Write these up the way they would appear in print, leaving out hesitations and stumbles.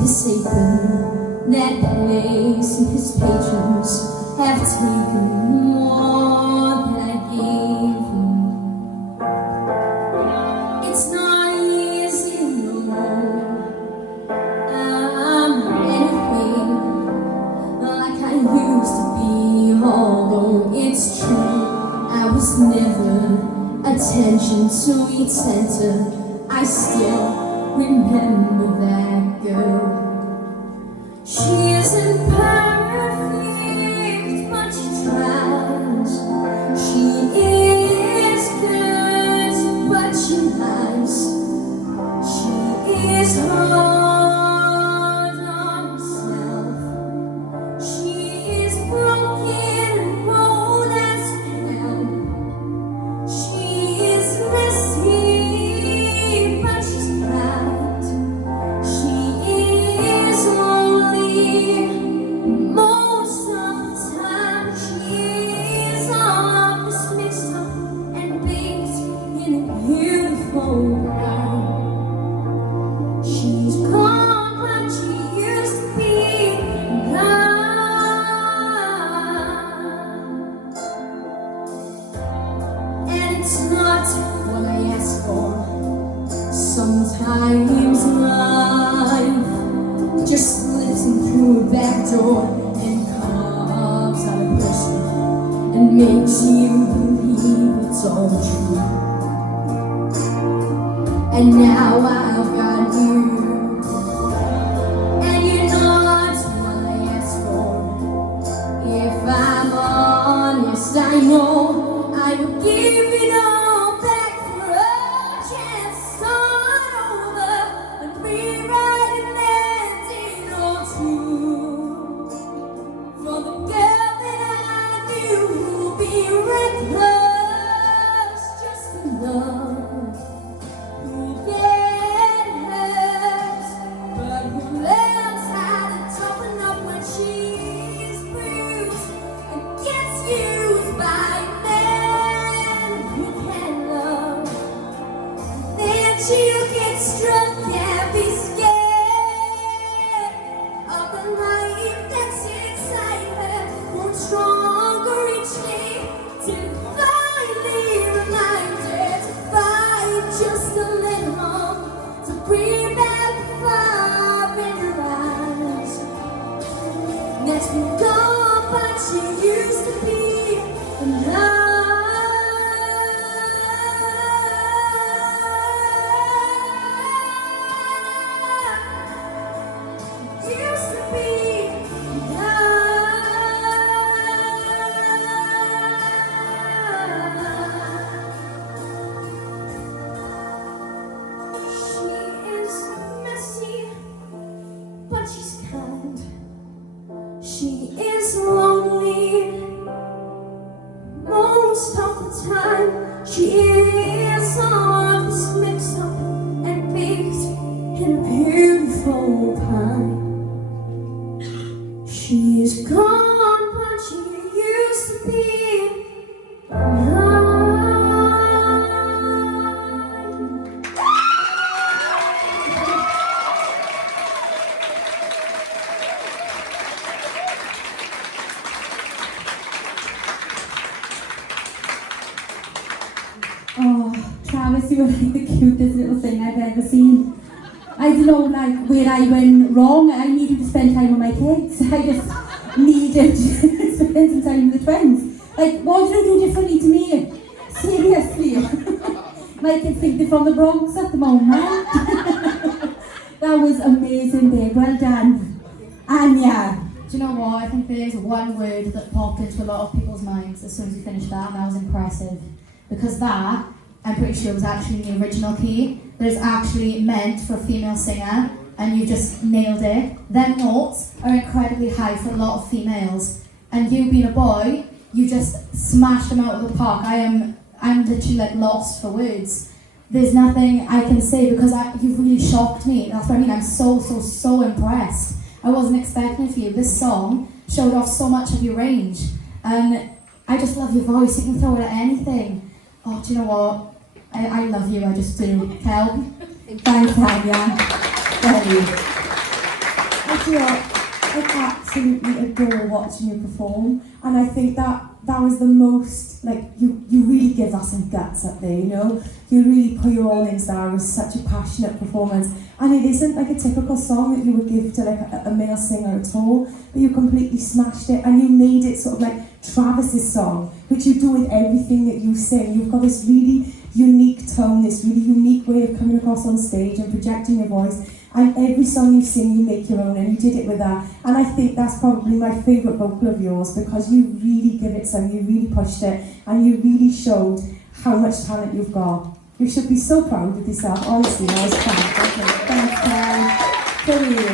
mistaken that place and his patrons have taken more than I gave him. It's not easy to know I'm anything like I used to be, although it's true I was never attention-sweet center. I still remember that girl. She isn't perfect, but she tries. She is good, but she lies. She is hard on herself. She is broken and bold as hell. She is messy, but she's kind. She is lonely most of the time. She is all of this mixed up and baked in a beautiful brown. She's gone, but she used to be mine. And it's not what I asked for. Sometimes life just slips in through a back door and carves out a person and makes you believe it's all true. And now I've got you, and you're not what I asked for. If I'm honest, I know I would give it all back for a chance to start over and rewrite an ending or two. For the girl that I knew who'd be reckless just for love, who'll get hurt, but who learns how to toughen up when she's bruised and gets used by men who can love. Then she'll get struck and be scared of the life that's inside her, grown stronger each day till finally reminded to fight just a little, to bring back the fire in her eyes. That's been gone, but she used to be alive. Used to be alive. She is messy, but she's kind. She is lonely most of the time. She is all of this mixed up and baked in a beautiful pie. She's gone, but she used to be mine. Oh, Travis, you were like the cutest little thing I've ever seen. I don't know, like, where I went wrong. I needed to spend time with my kids. I just needed to spend some time with the twins. Like, what did I do differently to me? Seriously. My kids think they're from the Bronx at the moment. That was amazing, babe. Well done. Anya. Do you know what? I think there's one word that popped into a lot of people's minds as soon as we finished that, and that was impressive. Because that, I'm pretty sure, was actually the original key. That is actually meant for a female singer, and you just nailed it. Them notes are incredibly high for a lot of females. And you being a boy, you just smashed them out of the park. I'm literally like lost for words. There's nothing I can say because you've really shocked me. That's what I mean. I'm so impressed. I wasn't expecting it for you. This song showed off so much of your range. And I just love your voice. You can throw it at anything. Oh, do you know what? I love you. I just do. Kel. Thanks, Tanya. Thank you. you know, I absolutely adore watching you perform, and I think that was the most, like, you really give us some guts up there, you know? You really put your all into that. It was such a passionate performance, and it isn't like a typical song that you would give to like a male singer at all, but you completely smashed it, and you made it sort of like Travis's song, which you do with everything that you sing. You've got this really unique tone, this really unique way of coming across on stage and projecting your voice. And every song you sing, you make your own, and you did it with that. And I think that's probably my favourite vocal of yours, because you really give it some, you really pushed it, and you really showed how much talent you've got. You should be so proud of yourself, honestly. I was proud. Thanks, Karen. For you.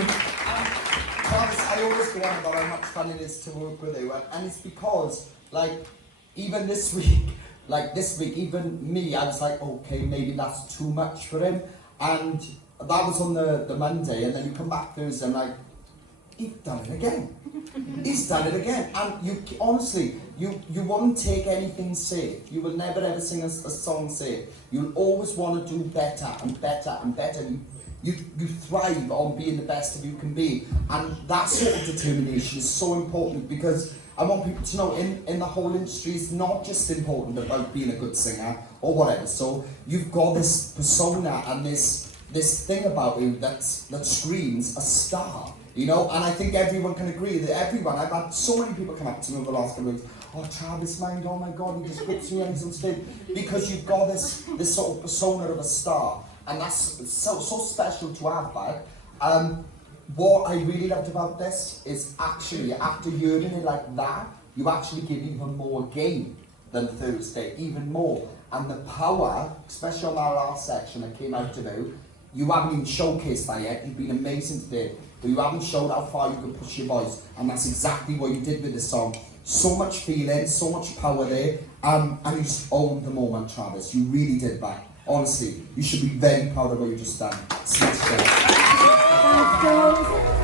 Travis, I always go on about how much fun it is to work with you, and it's because, like, even this week, even me, I was like, okay, maybe that's too much for him, and that was on the Monday, and then you come back Thursday, and like, he's done it again. He's done it again. And you, honestly, you won't take anything safe. You will never ever sing a song safe. You'll always want to do better and better and better. You thrive on being the best that you can be. And that sort of determination is so important, because I want people to know in the whole industry, it's not just important about being a good singer or whatever. So you've got this persona and this thing about you that screams a star, you know, and I think everyone can agree that I've had so many people come up to me over the last couple of weeks, oh, Travis, mind, oh my God, he just puts me on stage, because you've got this sort of persona of a star, and that's so special to have that. What I really loved about this is actually, after hearing it like that, you actually give even more game than Thursday, even more. And the power, especially on that last section that came out of you haven't even showcased that yet. You've been amazing today, but you haven't showed how far you can push your voice, and that's exactly what you did with this song. So much feeling, so much power there, and you just owned the moment, Travis. You really did that. Honestly, you should be very proud of what you just done. Smash it. Thanks, girls.